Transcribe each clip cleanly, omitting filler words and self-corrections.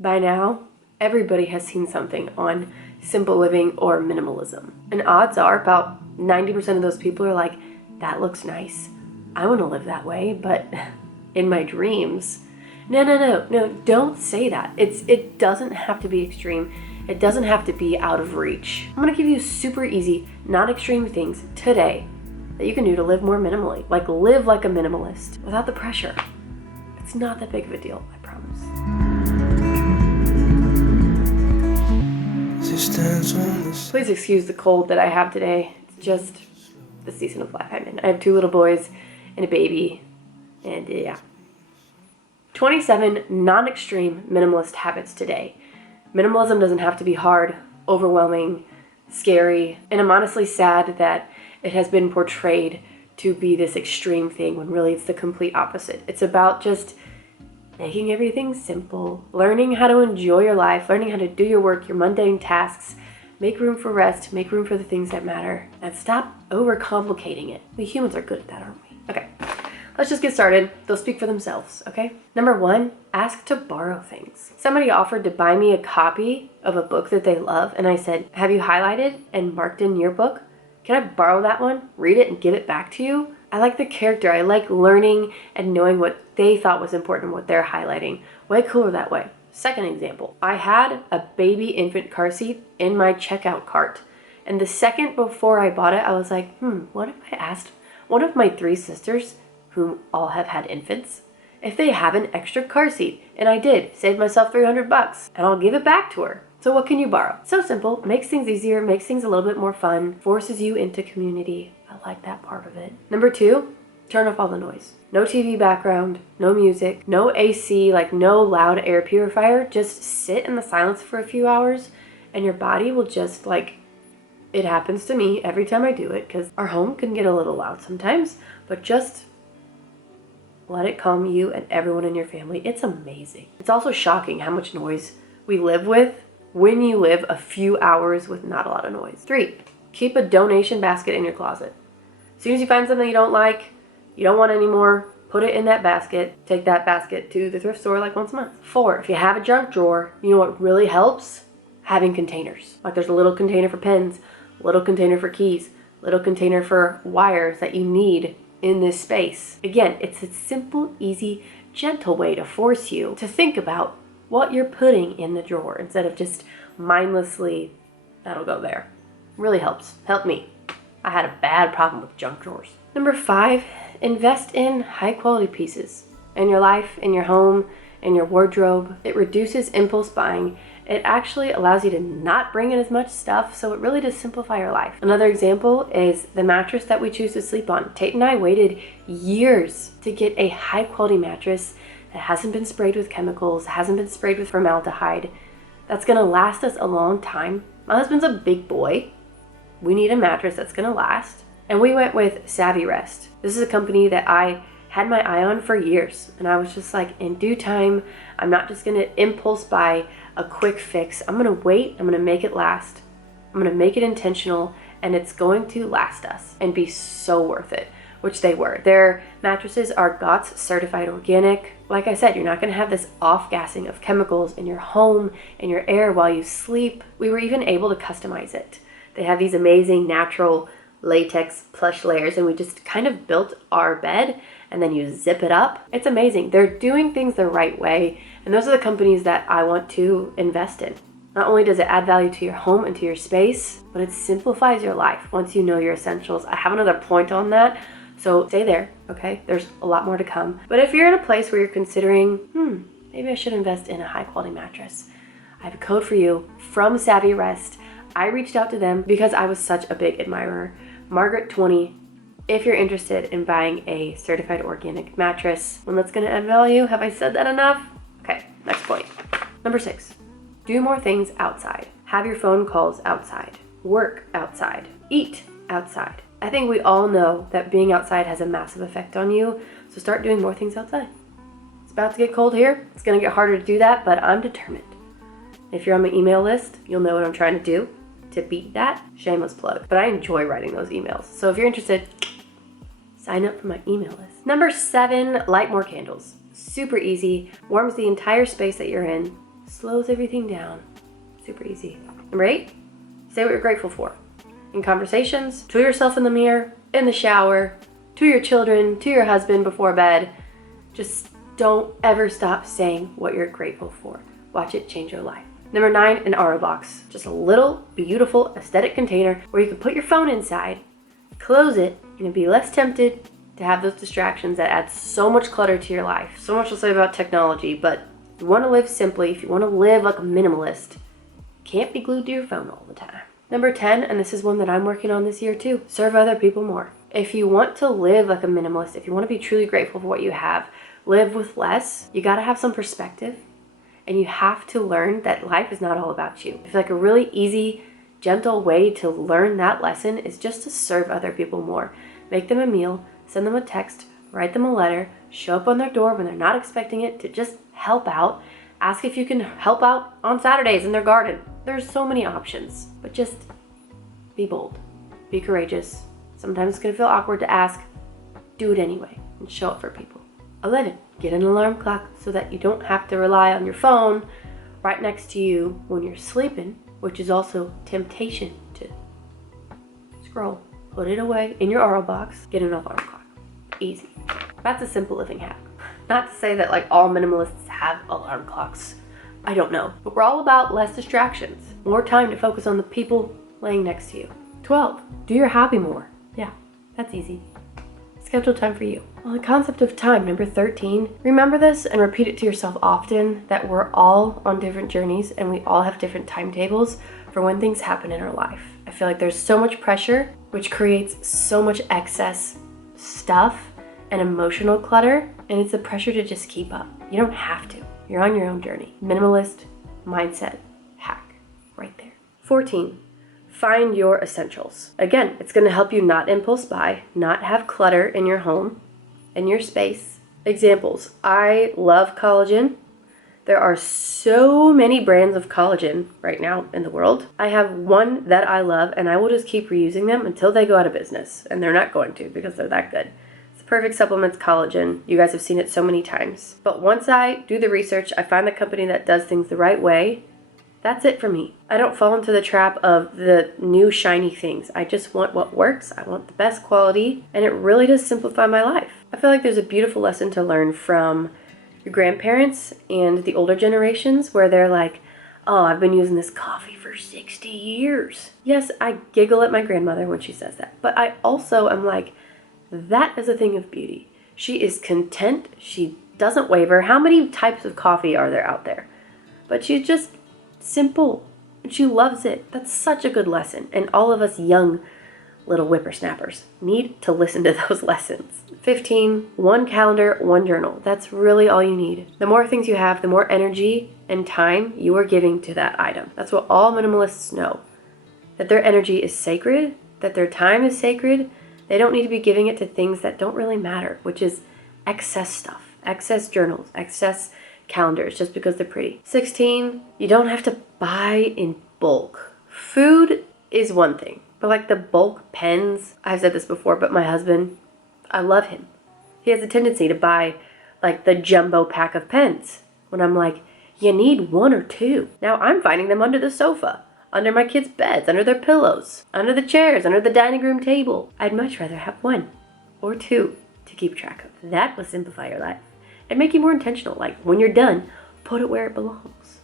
By now, everybody has seen something on simple living or minimalism. And odds are about 90% of those people are like, that looks nice. I want to live that way, but in my dreams. No, don't say that. It doesn't have to be extreme. It doesn't have to be out of reach. I'm gonna give you super easy, non-extreme things today that you can do to live more minimally. Like live like a minimalist without the pressure. It's not that big of a deal, I promise. Please excuse the cold that I have today. It's just the season of life I'm in. I have 2 little boys and a baby, and yeah. 27 non-extreme minimalist habits today. Minimalism doesn't have to be hard, overwhelming, scary, and I'm honestly sad that it has been portrayed to be this extreme thing when really it's the complete opposite. It's about just making everything simple, learning how to enjoy your life, learning how to do your work, your mundane tasks, make room for rest, make room for the things that matter, and stop overcomplicating it. We humans are good at that, aren't we? Okay, let's just get started. They'll speak for themselves, okay? Number 1, ask to borrow things. Somebody offered to buy me a copy of a book that they love, and I said, have you highlighted and marked in your book? Can I borrow that one, read it, and give it back to you? I like the character. I like learning and knowing what they thought was important, what they're highlighting. Way cooler that way. Second example, I had a baby infant car seat in my checkout cart. And the second before I bought it, I was like, what if I asked one of my 3 sisters, who all have had infants, if they have an extra car seat? And I did, saved myself $300, and I'll give it back to her. So what can you borrow? So simple, makes things easier, makes things a little bit more fun, forces you into community. I like that part of it. Number 2, turn off all the noise. No TV background, no music, no AC, like no loud air purifier. Just sit in the silence for a few hours and your body will just it happens to me every time I do it because our home can get a little loud sometimes, but just let it calm you and everyone in your family. It's amazing. It's also shocking how much noise we live with when you live a few hours with not a lot of noise. 3, keep a donation basket in your closet. As soon as you find something you don't like, you don't want anymore, put it in that basket. Take that basket to the thrift store like once a month. 4, if you have a junk drawer, you know what really helps? Having containers. Like there's a little container for pens, a little container for keys, a little container for wires that you need in this space. Again, it's a simple, easy, gentle way to force you to think about what you're putting in the drawer instead of just mindlessly, that'll go there. Really helps. Helped me. I had a bad problem with junk drawers. Number 5, invest in high quality pieces in your life, in your home, in your wardrobe. It reduces impulse buying. It actually allows you to not bring in as much stuff, so it really does simplify your life. Another example is the mattress that we choose to sleep on. Tate and I waited years to get a high quality mattress that hasn't been sprayed with chemicals, hasn't been sprayed with formaldehyde, that's gonna last us a long time. My husband's a big boy. We need a mattress that's gonna last. And we went with Savvy Rest. This is a company that I had my eye on for years. And I was just like, in due time, I'm not just gonna impulse buy a quick fix. I'm gonna wait, I'm gonna make it last. I'm gonna make it intentional, and it's going to last us and be so worth it, which they were. Their mattresses are GOTS certified organic. Like I said, you're not gonna have this off-gassing of chemicals in your home, in your air while you sleep. We were even able to customize it. They have these amazing natural latex plush layers, and we just kind of built our bed and then you zip it up. It's amazing. They're doing things the right way, and those are the companies that I want to invest in. Not only does it add value to your home and to your space, but it simplifies your life once you know your essentials. I have another point on that, so stay there, okay? There's a lot more to come. But if you're in a place where you're considering, maybe I should invest in a high quality mattress, I have a code for you from Savvy Rest. I reached out to them because I was such a big admirer. Margaret 20, if you're interested in buying a certified organic mattress, when that's gonna add value. Have I said that enough? Okay, next point. Number 6, do more things outside. Have your phone calls outside. Work outside. Eat outside. I think we all know that being outside has a massive effect on you, so start doing more things outside. It's about to get cold here. It's gonna get harder to do that, but I'm determined. If you're on my email list, you'll know what I'm trying to do to beat that. Shameless plug, but I enjoy writing those emails. So if you're interested, sign up for my email list. Number 7, light more candles. Super easy, warms the entire space that you're in. Slows everything down. Super easy. Number 8, say what you're grateful for. In conversations, to yourself in the mirror, in the shower, to your children, to your husband before bed. Just don't ever stop saying what you're grateful for. Watch it change your life. Number 9, an RO box. Just a little beautiful aesthetic container where you can put your phone inside, close it, and you'll be less tempted to have those distractions that add so much clutter to your life. So much to say about technology, but if you want to live simply, if you want to live like a minimalist, you can't be glued to your phone all the time. Number 10, and this is one that I'm working on this year too, serve other people more. If you want to live like a minimalist, if you want to be truly grateful for what you have, live with less, you got to have some perspective, and you have to learn that life is not all about you. I feel like a really easy, gentle way to learn that lesson is just to serve other people more. Make them a meal, send them a text, write them a letter, show up on their door when they're not expecting it, to just help out. Ask if you can help out on Saturdays in their garden. There's so many options, but just be bold, be courageous. Sometimes it's gonna feel awkward to ask. Do it anyway and show up for people. 11, get an alarm clock so that you don't have to rely on your phone right next to you when you're sleeping, which is also temptation to scroll. Put it away in your RO box, get an alarm clock. Easy. That's a simple living hack. Not to say that like all minimalists have alarm clocks. I don't know. But we're all about less distractions. More time to focus on the people laying next to you. 12, do your hobby more. Yeah, that's easy. Schedule time for you. Well, the concept of time, number 13, remember this and repeat it to yourself often, that we're all on different journeys and we all have different timetables for when things happen in our life. I feel like there's so much pressure, which creates so much excess stuff and emotional clutter, and it's the pressure to just keep up. You don't have to. You're on your own journey. Minimalist mindset hack right there. 14, find your essentials. Again, it's going to help you not impulse buy, not have clutter in your home and your space. Examples, I love collagen. There are so many brands of collagen right now in the world. I have one that I love, and I will just keep reusing them until they go out of business, and they're not going to because they're that good. Perfect supplements, collagen. You guys have seen it so many times. But once I do the research, I find the company that does things the right way, that's it for me. I don't fall into the trap of the new shiny things. I just want what works. I want the best quality, and it really does simplify my life. I feel like there's a beautiful lesson to learn from your grandparents and the older generations where they're like, oh, I've been using this coffee for 60 years. Yes, I giggle at my grandmother when she says that, but I also am like, that is a thing of beauty. She is content. She doesn't waver. How many types of coffee are there out there? But she's just simple and she loves it. That's such a good lesson. And all of us young little whippersnappers need to listen to those lessons. 15, one calendar, one journal. That's really all you need. The more things you have, the more energy and time you are giving to that item. That's what all minimalists know. That their energy is sacred, that their time is sacred. They don't need to be giving it to things that don't really matter, which is excess stuff, excess journals, excess calendars, just because they're pretty. 16, you don't have to buy in bulk. Food is one thing, but like the bulk pens, I've said this before, but my husband, I love him. He has a tendency to buy like the jumbo pack of pens when I'm like, you need one or two. Now I'm finding them under the sofa, under my kids' beds, under their pillows, under the chairs, under the dining room table. I'd much rather have one or two to keep track of. That will simplify your life and make you more intentional. Like when you're done, put it where it belongs.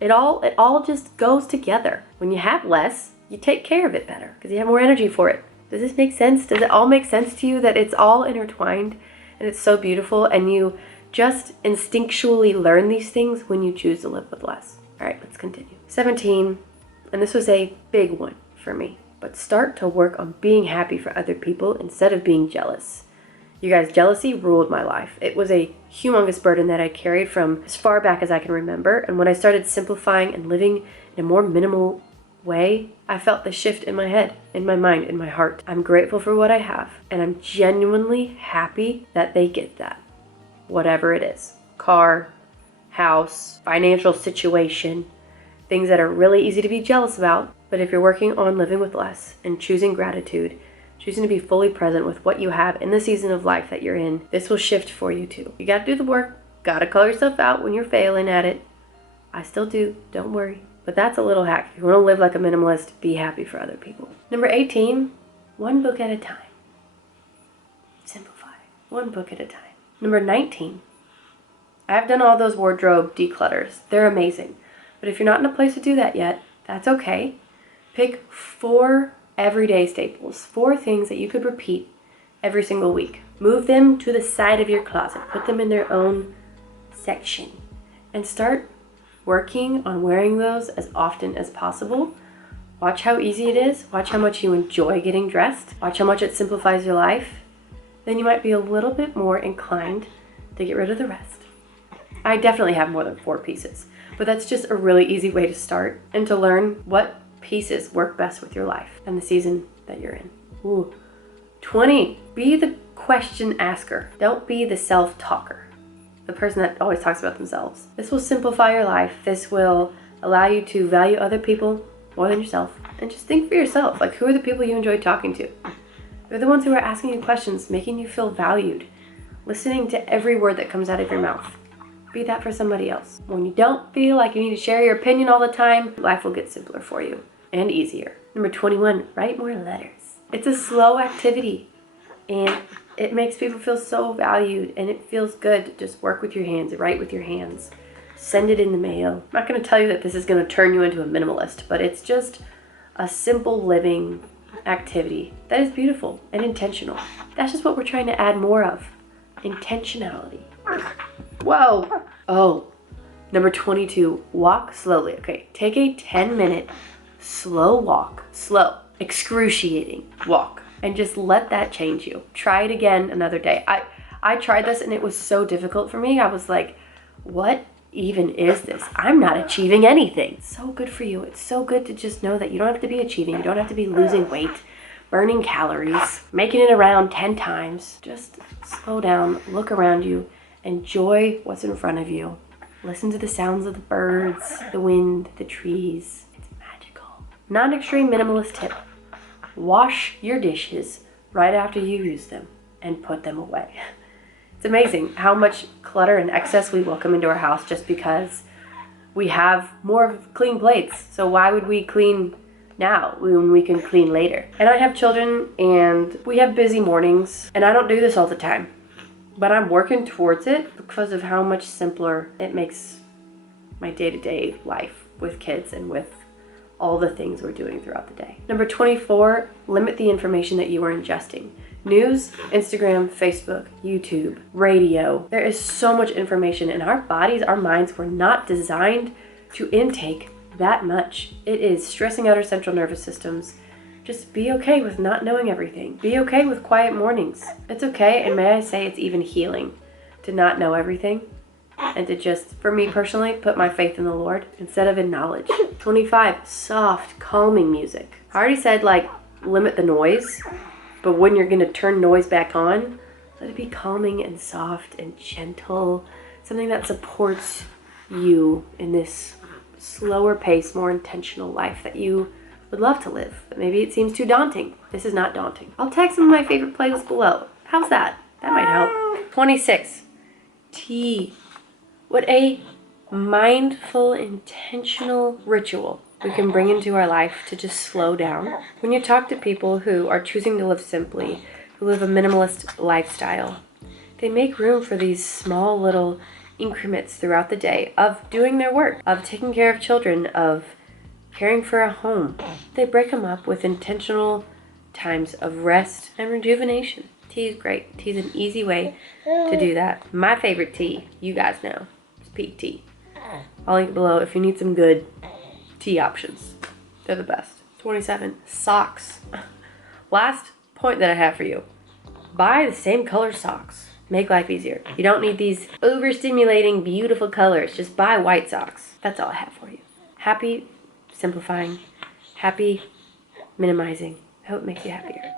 It all just goes together. When you have less, you take care of it better because you have more energy for it. Does this make sense? Does it all make sense to you that it's all intertwined and it's so beautiful and you just instinctually learn these things when you choose to live with less? All right, let's continue. 17. And this was a big one for me, but start to work on being happy for other people instead of being jealous. You guys, jealousy ruled my life. It was a humongous burden that I carried from as far back as I can remember. And when I started simplifying and living in a more minimal way, I felt the shift in my head, in my mind, in my heart. I'm grateful for what I have, and I'm genuinely happy that they get that. Whatever it is, car, house, financial situation, things that are really easy to be jealous about. But if you're working on living with less and choosing gratitude, choosing to be fully present with what you have in the season of life that you're in, this will shift for you too. You got to do the work, got to call yourself out when you're failing at it. I still do, don't worry. But that's a little hack. If you want to live like a minimalist, be happy for other people. Number 18, one book at a time. Simplify. One book at a time. Number 19, I've done all those wardrobe declutters. They're amazing. But if you're not in a place to do that yet, that's okay. Pick 4 everyday staples, 4 things that you could repeat every single week. Move them to the side of your closet. Put them in their own section. And start working on wearing those as often as possible. Watch how easy it is. Watch how much you enjoy getting dressed. Watch how much it simplifies your life. Then you might be a little bit more inclined to get rid of the rest. I definitely have more than 4 pieces, but that's just a really easy way to start and to learn what pieces work best with your life and the season that you're in. Ooh. 20, be the question asker. Don't be the self-talker, the person that always talks about themselves. This will simplify your life. This will allow you to value other people more than yourself. And just think for yourself, like, who are the people you enjoy talking to? They're the ones who are asking you questions, making you feel valued, listening to every word that comes out of your mouth. Be that for somebody else. When you don't feel like you need to share your opinion all the time, life will get simpler for you and easier. Number 21, write more letters. It's a slow activity and it makes people feel so valued, and it feels good to just work with your hands, write with your hands, send it in the mail. I'm not going to tell you that this is going to turn you into a minimalist, but it's just a simple living activity that is beautiful and intentional. That's just what we're trying to add more of. Intentionality. Whoa. Oh, number 22, walk slowly. Okay, take a 10-minute slow walk. Slow, excruciating walk. And just let that change you. Try it again another day. I tried this and it was so difficult for me. I was like, what even is this? I'm not achieving anything. It's so good for you. It's so good to just know that you don't have to be achieving. You don't have to be losing weight, burning calories, making it around 10 times. Just slow down, look around you, enjoy what's in front of you. Listen to the sounds of the birds, the wind, the trees. It's magical. Non-extreme minimalist tip. Wash your dishes right after you use them and put them away. It's amazing how much clutter and excess we welcome into our house just because we have more clean plates. So why would we clean now when we can clean later? And I have children and we have busy mornings, and I don't do this all the time, but I'm working towards it because of how much simpler it makes my day-to-day life with kids and with all the things we're doing throughout the day. Number 24, limit the information that you are ingesting. News, Instagram, Facebook, YouTube, radio. There is so much information, and our bodies, our minds were not designed to intake that much. It is stressing out our central nervous systems. Just be okay with not knowing everything. Be okay with quiet mornings. It's okay, and may I say it's even healing to not know everything and to just, for me personally, put my faith in the Lord instead of in knowledge. 25, soft, calming music. I already said, like, limit the noise, but when you're gonna turn noise back on, let it be calming and soft and gentle, something that supports you in this slower pace, more intentional life that you would love to live. But maybe it seems too daunting. This is not daunting. I'll tag some of my favorite playlists below. How's that? That might help. 26, tea. What a mindful, intentional ritual we can bring into our life to just slow down. When you talk to people who are choosing to live simply, who live a minimalist lifestyle, they make room for these small little increments throughout the day of doing their work, of taking care of children, of caring for a home. They break them up with intentional times of rest and rejuvenation. Tea is great. Tea is an easy way to do that. My favorite tea, you guys know, is peak tea. I'll link below if you need some good tea options. They're the best. 27, socks. Last point that I have for you. Buy the same color socks. Make life easier. You don't need these overstimulating, beautiful colors. Just buy white socks. That's all I have for you. Happy simplifying. Happy minimizing. I hope it makes you happier.